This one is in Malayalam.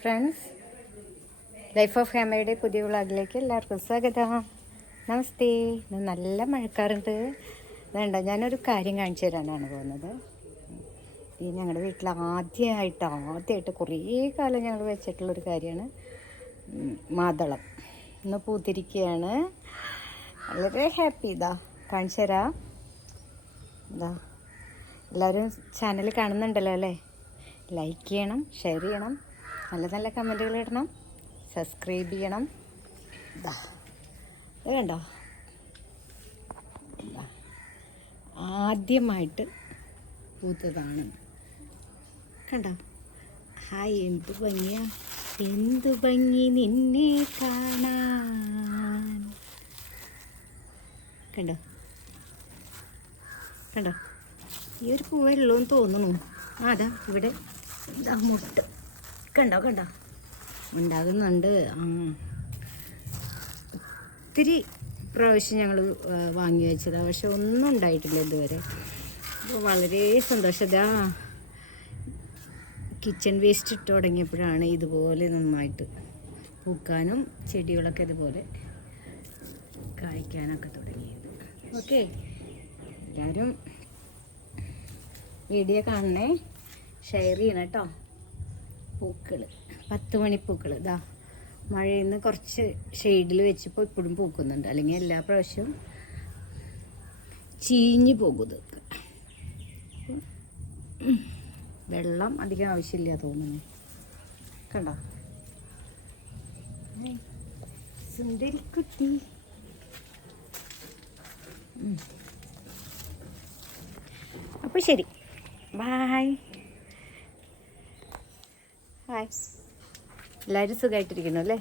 ഫ്രണ്ട്സ്, ലൈഫ് ഓഫ് ഹാമയുടെ പുതിയ വ്ളോഗിലേക്ക് എല്ലാവർക്കും സ്വാഗതം. നമസ്തേ. ഇന്ന് നല്ല മഴക്കാറുണ്ട്. വേണ്ട, ഞാനൊരു കാര്യം കാണിച്ചു തരാനാണ് പോകുന്നത്. ഈ ഞങ്ങളുടെ വീട്ടിൽ ആദ്യമായിട്ട് കുറേ കാലം ഞങ്ങൾ വെച്ചിട്ടുള്ളൊരു കാര്യമാണ് മാതളം. ഇന്ന് പൂത്തിരിക്കുകയാണ്. വളരെ ഹാപ്പി. ഇതാ കാണിച്ചു തരാം. ഇതാ എല്ലാവരും ചാനൽ കാണുന്നുണ്ടല്ലോ അല്ലേ? ലൈക്ക് ചെയ്യണം, ഷെയർ ചെയ്യണം, നല്ല നല്ല കമൻറ്റുകൾ ഇടണം, സബ്സ്ക്രൈബ് ചെയ്യണം. ഇതാ ഇത് കണ്ടോ, ആദ്യമായിട്ട് പൂത്തതാണ്. കണ്ടോ? ഹായ്, എന്ത് ഭംഗിയാ, എന്ത് ഭംഗി നിന്നെ കാണാൻ. കണ്ടോ കണ്ടോ? ഈ ഒരു പൂവേ ഉള്ളൂ എന്ന് തോന്നുന്നു. അതാ ഇവിടെ ഇതാ മുട്ട്. കണ്ടോ ഉണ്ടാകുന്നുണ്ട്. ഒത്തിരി പ്രാവശ്യം ഞങ്ങൾ വാങ്ങി വെച്ചതാണ്, പക്ഷെ ഒന്നും ഉണ്ടായിട്ടില്ല ഇതുവരെ. അപ്പോൾ വളരെ സന്തോഷം. ഇതാ കിച്ചൺ വേസ്റ്റ് ഇട്ട് തുടങ്ങിയപ്പോഴാണ് ഇതുപോലെ നന്നായിട്ട് പൂക്കാനും ചെടികളൊക്കെ ഇതുപോലെ കായ്ക്കാനൊക്കെ തുടങ്ങിയത്. ഓക്കെ, എല്ലാവരും വീഡിയോ കാണണേ, ഷെയർ ചെയ്യണം കേട്ടോ. പൂക്കൾ 10 മണിപ്പൂക്കൾ ഇതാ മഴയിൽ നിന്ന് കുറച്ച് ഷെയ്ഡിൽ വെച്ചപ്പോൾ ഇപ്പോഴും പൂക്കുന്നുണ്ട്. അല്ലെങ്കിൽ എല്ലാ പ്രാവശ്യവും ചീഞ്ഞു പോകും. ഇതൊക്കെ വെള്ളം അധികം ആവശ്യമില്ല തോന്നുന്നു. കണ്ടോ? സുന്ദരിക്കുട്ടി. അപ്പോൾ ശരി, ബായ്. ഹായ്, എല്ലാവരും സുഖമായിട്ടിരിക്കുന്നു അല്ലേ?